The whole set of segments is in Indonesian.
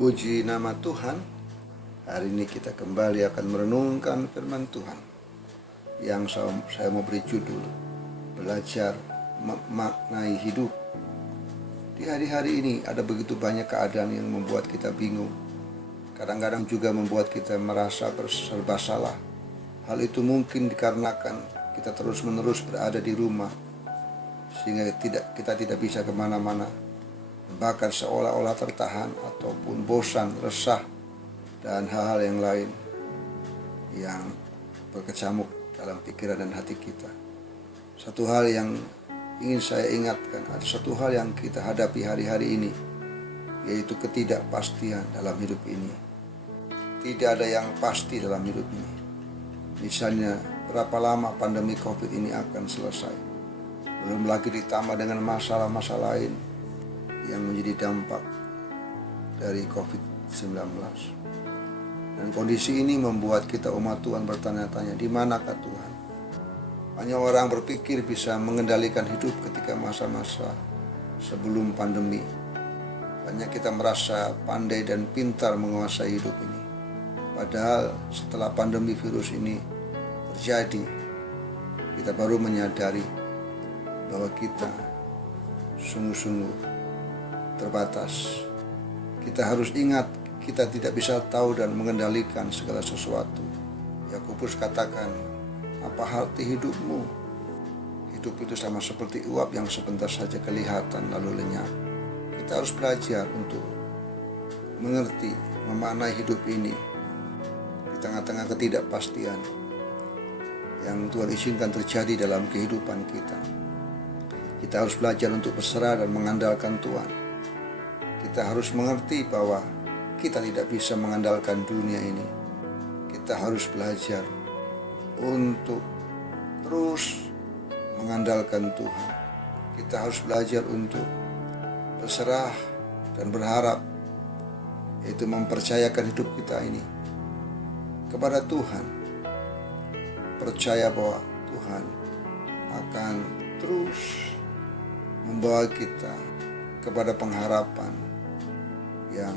Puji nama Tuhan. Hari ini kita kembali akan merenungkan firman Tuhan yang saya mau beri judul Belajar Memaknai Hidup. Di hari-hari ini ada begitu banyak keadaan yang membuat kita bingung. Kadang-kadang juga membuat kita merasa serba salah. Hal itu mungkin dikarenakan kita terus-menerus berada di rumah, sehingga kita tidak bisa kemana-mana. Bahkan seolah-olah tertahan ataupun bosan, resah, dan hal-hal yang lain yang berkecamuk dalam pikiran dan hati kita. Satu hal yang ingin saya ingatkan, ada satu hal yang kita hadapi hari-hari ini, yaitu ketidakpastian dalam hidup ini. Tidak ada yang pasti dalam hidup ini. Misalnya, berapa lama pandemi COVID ini akan selesai. Belum lagi ditambah dengan masalah-masalah lain yang menjadi dampak dari COVID-19. Dan kondisi ini membuat kita umat Tuhan bertanya-tanya, di manakah Tuhan? Banyak orang berpikir bisa mengendalikan hidup ketika masa-masa sebelum pandemi. Banyak kita merasa pandai dan pintar menguasai hidup ini. Padahal setelah pandemi virus ini terjadi, kita baru menyadari bahwa kita sungguh-sungguh terbatas. Kita harus ingat, kita tidak bisa tahu dan mengendalikan segala sesuatu. Yakobus katakan, apa arti hidupmu? Hidup itu sama seperti uap yang sebentar saja kelihatan lalu lenyap. Kita harus belajar untuk mengerti, memaknai hidup ini di tengah-tengah ketidakpastian yang Tuhan izinkan terjadi dalam kehidupan kita. Kita harus belajar untuk berserah dan mengandalkan Tuhan. Kita harus mengerti bahwa kita tidak bisa mengandalkan dunia ini. Kita harus belajar untuk terus mengandalkan Tuhan. Kita harus belajar untuk berserah dan berharap, yaitu mempercayakan hidup kita ini kepada Tuhan. Percaya bahwa Tuhan akan terus membawa kita kepada pengharapan yang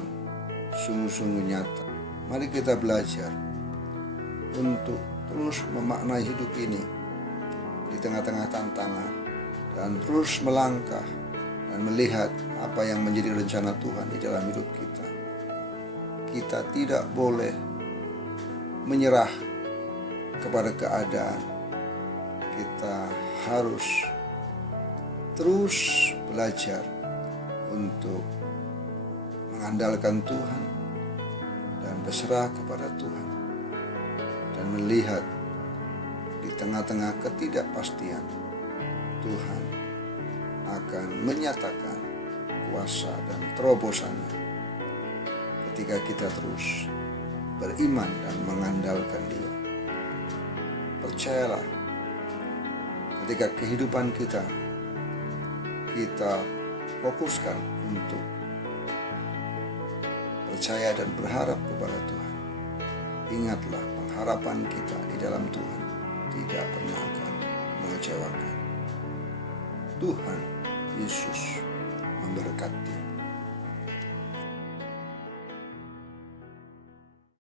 sungguh-sungguh nyata. Mari kita belajar untuk terus memaknai hidup ini di tengah-tengah tantangan, dan terus melangkah dan melihat apa yang menjadi rencana Tuhan di dalam hidup kita. Kita tidak boleh menyerah kepada keadaan. Kita harus terus belajar untuk mengandalkan Tuhan dan berserah kepada Tuhan, dan melihat di tengah-tengah ketidakpastian Tuhan akan menyatakan kuasa dan terobosannya ketika kita terus beriman dan mengandalkan Dia. Percayalah, ketika kehidupan kita fokuskan untuk percaya dan berharap kepada Tuhan, ingatlah pengharapan kita di dalam Tuhan tidak pernah akan mengecewakan. Tuhan Yesus memberkati.